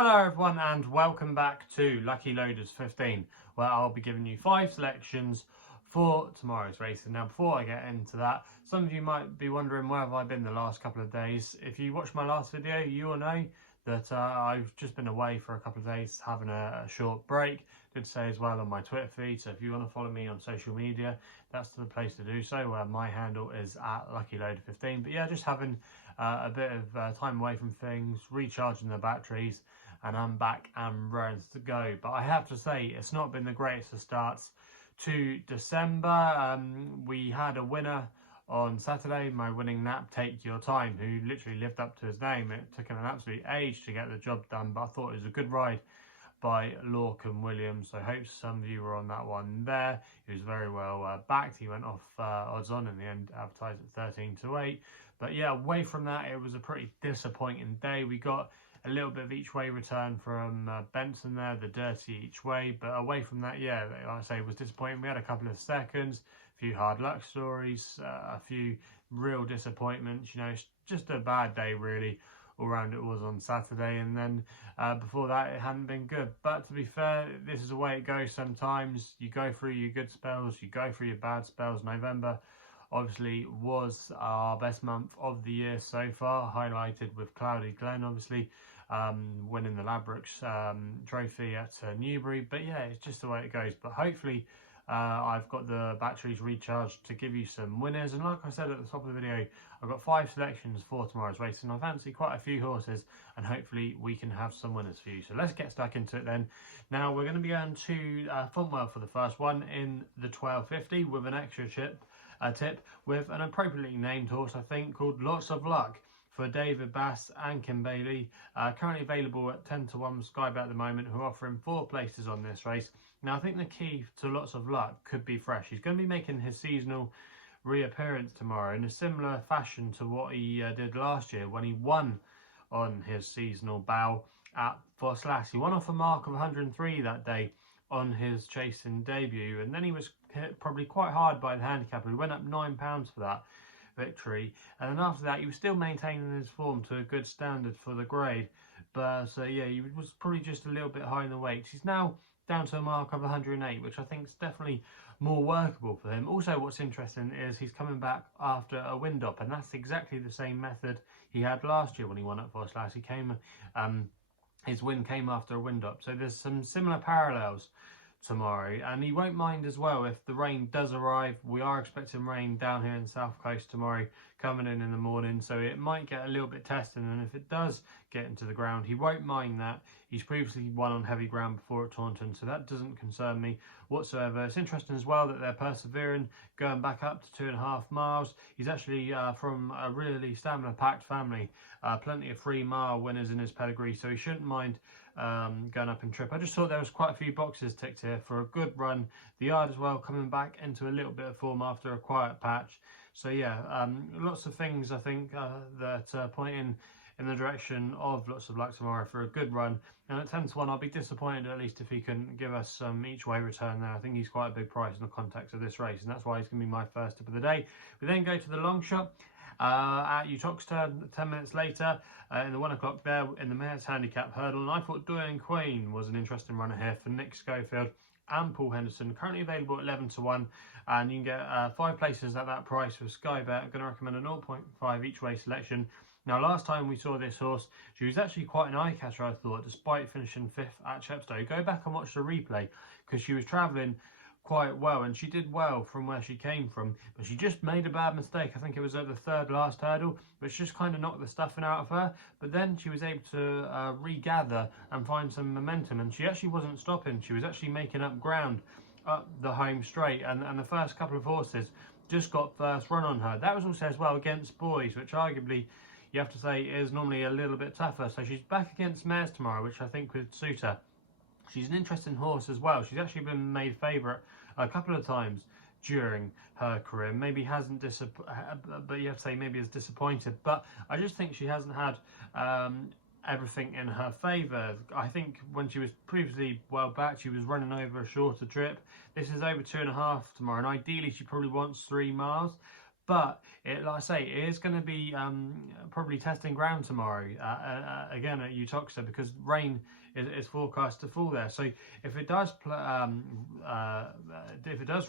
Hello everyone and welcome back to Lucky Loaders 15, where I'll be giving you 5 selections for tomorrow's races. Now before I get into that, some of you might be wondering where have I been the last couple of days. If you watched my last video, you will know that I've just been away for a couple of days having a short break. Did say as well on my Twitter feed, so if you want to follow me on social media, that's the place to do so. My handle is at LuckyLoader15. But yeah, just having a bit of time away from things, recharging the batteries, and I'm back and ready to go. But I have to say, it's not been the greatest of starts to December. We had a winner on Saturday, my winning nap, Take Your Time, who literally lived up to his name. It took him an absolute age to get the job done, but I thought it was a good ride by Lorcan Williams. So I hope some of you were on that one there. He was very well backed. He went off odds on in the end, advertised at 13-8. But yeah, away from that, it was a pretty disappointing day. We got a little bit of each way return from Benson there, the dirty each way. But away from that, yeah, like I say, it was disappointing. We had a couple of seconds, a few hard luck stories, a few real disappointments. You know, it's just a bad day really. All round it was on Saturday, and then before that it hadn't been good. But to be fair, this is the way it goes sometimes. You go through your good spells, you go through your bad spells. November obviously was our best month of the year so far, highlighted with Cloudy Glen obviously winning the Labrooks trophy at Newbury. But yeah, it's just the way it goes. But hopefully I've got the batteries recharged to give you some winners. And like I said at the top of the video, I've got 5 selections for tomorrow's race, and I fancy quite a few horses, and hopefully we can have some winners for you. So let's get stuck into it then. Now we're going to be going to Fontwell for the first one in the 1250 with an extra tip with an appropriately named horse, I think, called Lots of Luck for David Bass and Kim Bailey. Currently available at 10-1 SkyBet at the moment, who are offering 4 places on this race. Now I think the key to Lots of Luck could be fresh. He's going to be making his seasonal reappearance tomorrow in a similar fashion to what he did last year when he won on his seasonal bow at Fontwell. He won off a mark of 103 that day on his chasing debut, and then he was hit probably quite hard by the handicapper. He went up £9 for that victory, and then after that he was still maintaining his form to a good standard for the grade. But so yeah, he was probably just a little bit high in the weights. He's now down to a mark of 108, which I think is definitely more workable for him. Also, what's interesting is he's coming back after a wind up, and that's exactly the same method he had last year when he won at Fontwell. He came his win came after a wind up, so there's some similar parallels tomorrow. And he won't mind as well if the rain does arrive. We are expecting rain down here in the South Coast tomorrow, coming in the morning, so it might get a little bit testing, and if it does get into the ground, he won't mind that. He's previously won on heavy ground before at Taunton, so that doesn't concern me whatsoever. It's interesting as well that they're persevering, going back up to 2.5 miles. He's actually from a really stamina packed family, plenty of 3-mile winners in his pedigree, so he shouldn't mind going up and trip. I just thought there was quite a few boxes ticked here for a good run. The yard as well, coming back into a little bit of form after a quiet patch. So yeah, lots of things I think that point in the direction of Lots of Luck tomorrow for a good run. And at 10-1, I'll be disappointed at least if he can give us some each way return there. I think he's quite a big price in the context of this race, and that's why he's going to be my first tip of the day. We then go to the Longshot at Uttoxeter 10 minutes later in the 1 o'clock there in the Mayor's Handicap Hurdle. And I thought Doyen was an interesting runner here for Nick Schofield and Paul Henderson, currently available at 11-1, and you can get 5 places at that price for SkyBet. I'm going to recommend a 0.5 each way selection. Now last time we saw this horse, she was actually quite an eye catcher, I thought, despite finishing 5th at Chepstow. Go back and watch the replay, because she was travelling quite well, and she did well from where she came from, but she just made a bad mistake. I think it was at the 3rd last hurdle, which just kind of knocked the stuffing out of her. But then she was able to regather and find some momentum, and she actually wasn't stopping. She was actually making up ground up the home straight, and the first couple of horses just got first run on her. That was also as well against boys, which arguably you have to say is normally a little bit tougher. So she's back against mares tomorrow, which I think would suit her. She's an interesting horse as well. She's actually been made favourite a couple of times during her career. Maybe hasn't but you have to say maybe is disappointed. But I just think she hasn't had everything in her favour. I think when she was previously well back, she was running over a shorter trip. This is over 2.5 tomorrow, and ideally she probably wants 3 miles. But like I say, it is going to be probably testing ground tomorrow again at Uttoxeter, because rain is forecast to fall there. So if it does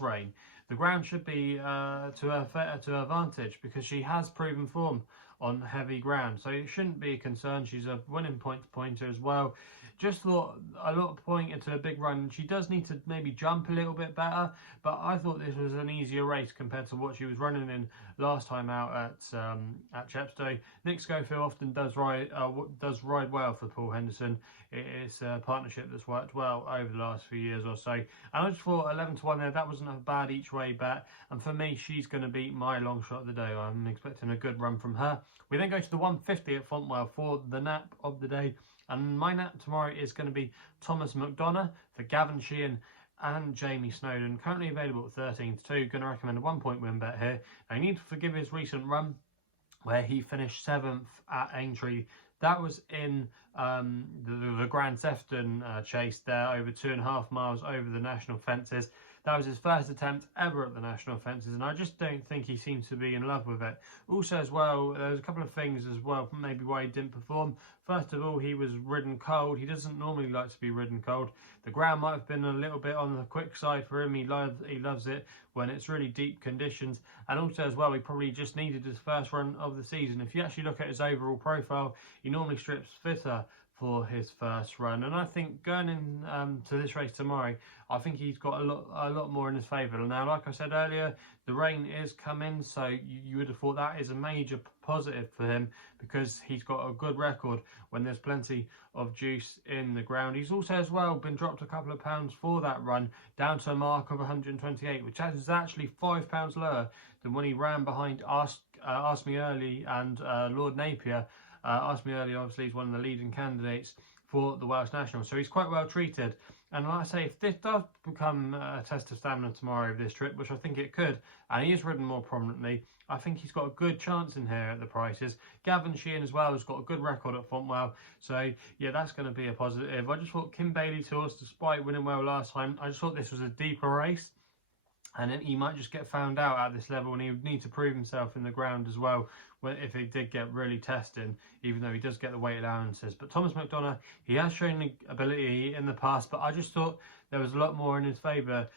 rain, the ground should be to her advantage, because she has proven form on heavy ground. So it shouldn't be a concern. She's a winning pointer as well. Just thought a lot pointed to a big run. She does need to maybe jump a little bit better, but I thought this was an easier race compared to what she was running in last time out at Chepstow. Nick Schofield often does ride well for Paul Henderson. It's a partnership that's worked well over the last few years or so. And I just thought 11-1 there, that wasn't a bad each way bet. And for me, she's going to be my long shot of the day. I'm expecting a good run from her. We then go to the 150 at Fontwell for the nap of the day. And my nap tomorrow is going to be Thomas MacDonogh for Gavin Sheehan and Jamie Snowden. Currently available at 13-2. Going to recommend a 1 point win bet here. Now, you need to forgive his recent run where he finished 7th at Aintree. That was in the Grand Sefton chase there, over 2.5 miles over the national fences. That was his first attempt ever at the national fences, and I just don't think he seems to be in love with it. Also as well, there's a couple of things as well, maybe why he didn't perform. First of all, he was ridden cold. He doesn't normally like to be ridden cold. The ground might have been a little bit on the quick side for him. He loves it when it's really deep conditions. And also as well, he probably just needed his first run of the season. If you actually look at his overall profile, he normally strips fitter for his first run, and I think going in to this race tomorrow, I think he's got a lot more in his favour. Now, like I said earlier, the rain is coming, so you would have thought that is a major positive for him, because he's got a good record when there's plenty of juice in the ground. He's also as well been dropped a couple of pounds for that run, down to a mark of 128, which is actually £5 lower than when he ran behind Ask Me Early and Lord Napier. Ask Me Early obviously is one of the leading candidates for the Welsh National, so he's quite well treated. And like I say, if this does become a test of stamina tomorrow over this trip, which I think it could, and he is ridden more prominently, I think he's got a good chance in here at the prices. Gavin Sheehan as well has got a good record at Fontwell, so yeah, that's going to be a positive. I just thought Kim Bailey's horse, despite winning well last time, I just thought this was a deeper race, and he might just get found out at this level, and he would need to prove himself in the ground as well if he did get really testing, even though he does get the weight allowances. But Thomas MacDonogh, he has shown the ability in the past, but I just thought there was a lot more in his favour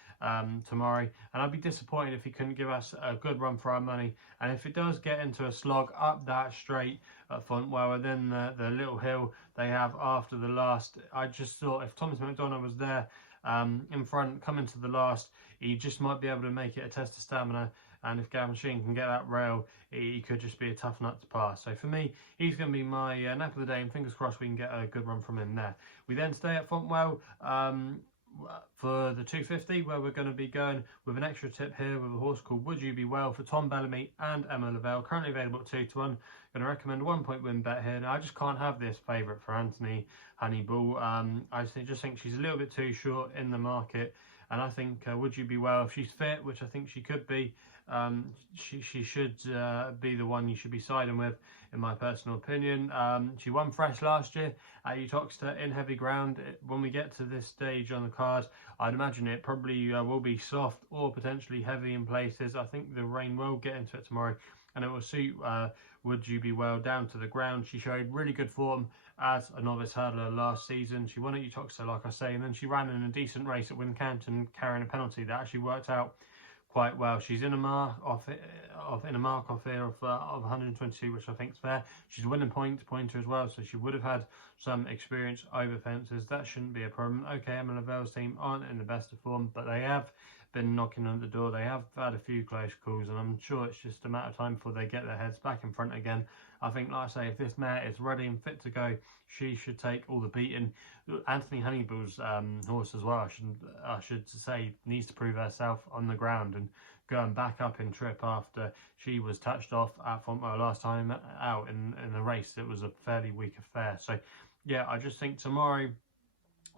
tomorrow, and I'd be disappointed if he couldn't give us a good run for our money. And if it does get into a slog up that straight at Fontwell, and then the little hill they have after the last, I just thought if Thomas MacDonogh was there in front coming to the last, he just might be able to make it a test of stamina. And if Gavin Sheehan can get that rail, he could just be a tough nut to pass. So for me, he's going to be my nap of the day, and fingers crossed we can get a good run from him there. We then stay at Fontwell for the 250, where we're going to be going with an extra tip here with a horse called Wouldubewell for Tom Bellamy and Emma Lavelle, currently available at 2-1. Going to recommend a 1 point win bet here. Now, I just can't have this favourite for Anthony Honeyball. I just think she's a little bit too short in the market, and I think Wouldubewell, if she's fit, which I think she could be, she should be the one you should be siding with, in my personal opinion. She won fresh last year at Uttoxeter in heavy ground. When we get to this stage on the card, I'd imagine it probably will be soft or potentially heavy in places. I think the rain will get into it tomorrow, and it will suit Wouldubewell down to the ground. She showed really good form as a novice hurdler last season. She won at Uttoxeter, like I say, and then she ran in a decent race at Wincanton, carrying a penalty that actually worked out quite well. She's in a mark off here of 122, which I think is fair. She's a winning pointer as well, so she would have had some experience over fences. That shouldn't be a problem. Okay, Emma Lavelle's team aren't in the best of form, but they have been knocking on the door. They have had a few close calls, and I'm sure it's just a matter of time before they get their heads back in front again. I think, like I say, if this mare is ready and fit to go, she should take all the beating. Anthony Honeyball's horse as well, I should say, needs to prove herself on the ground and going back up in trip after she was touched off at Fontwell last time out in the race. It was a fairly weak affair. So, yeah, I just think tomorrow,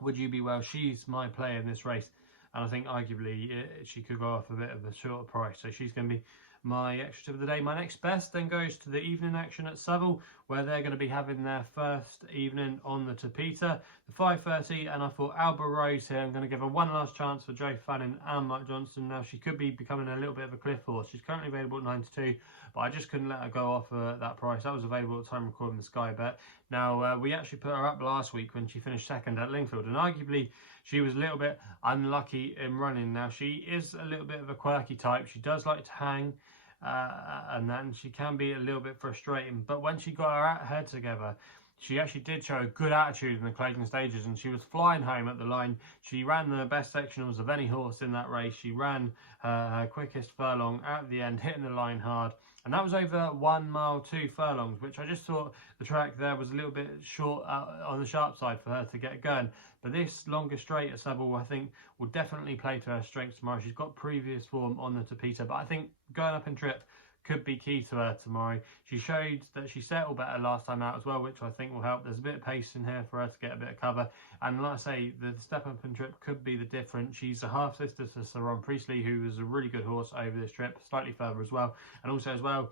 Wouldubewell, she's my player in this race. And I think arguably she could go off a bit of a shorter price. So she's going to be my extra tip of the day. My next best then goes to the evening action at Southwell, where they're going to be having their first evening on the Tapeta, the 5:30, and I thought Alba Rose here, I'm going to give her one last chance for Joe Fannin and Mike Johnson. Now, she could be becoming a little bit of a cliff horse. She's currently available at 92, but I just couldn't let her go off that price. That was available at the time recording the SkyBet. Now, we actually put her up last week when she finished second at Lingfield, and arguably she was a little bit unlucky in running. Now, she is a little bit of a quirky type. She does like to hang, and then she can be a little bit frustrating. But when she got her head together, she actually did show a good attitude in the closing stages, and she was flying home at the line. She ran the best sectionals of any horse in that race. She ran her quickest furlong at the end, hitting the line hard. And that was over 1 mile 2 furlongs, which I just thought the track there was a little bit short on the sharp side for her to get going. But this longer straight at Southwell, I think, will definitely play to her strengths tomorrow. She's got previous form on the Tapeta, but I think going up in trip could be key to her tomorrow. She showed that she settled better last time out as well, which I think will help. There's a bit of pace in here for her to get a bit of cover. And like I say, the step up in trip could be the difference. She's a half sister to Sir Ron Priestley, who is a really good horse over this trip, slightly further as well. And also as well,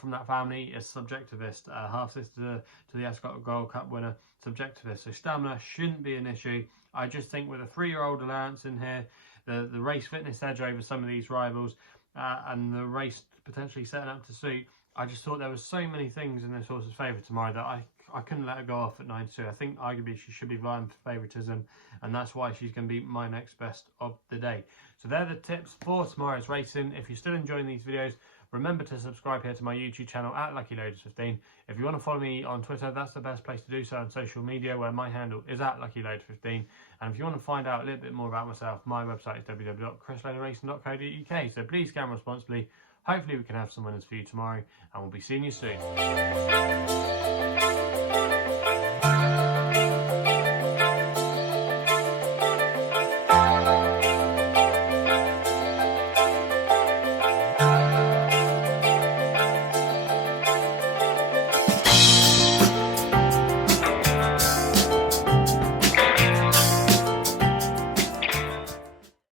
from that family is Subjectivist, half sister to the Ascot Gold Cup winner, Subjectivist. So stamina shouldn't be an issue. I just think with a 3-year-old allowance in here, the race fitness edge over some of these rivals, and the race potentially setting up to suit, I just thought there was so many things in this horse's favour tomorrow that I couldn't let her go off at 92. I think arguably she should be vying for favouritism, and that's why she's going to be my next best of the day. So they're the tips for tomorrow's racing. If you're still enjoying these videos, remember to subscribe here to my YouTube channel at LuckyLoaders15. If you want to follow me on Twitter, that's the best place to do so, on social media, where my handle is at LuckyLoaders15. And if you want to find out a little bit more about myself, my website is www.chrisloaderracing.co.uk. So please gamble responsibly. Hopefully we can have some winners for you tomorrow, and we'll be seeing you soon.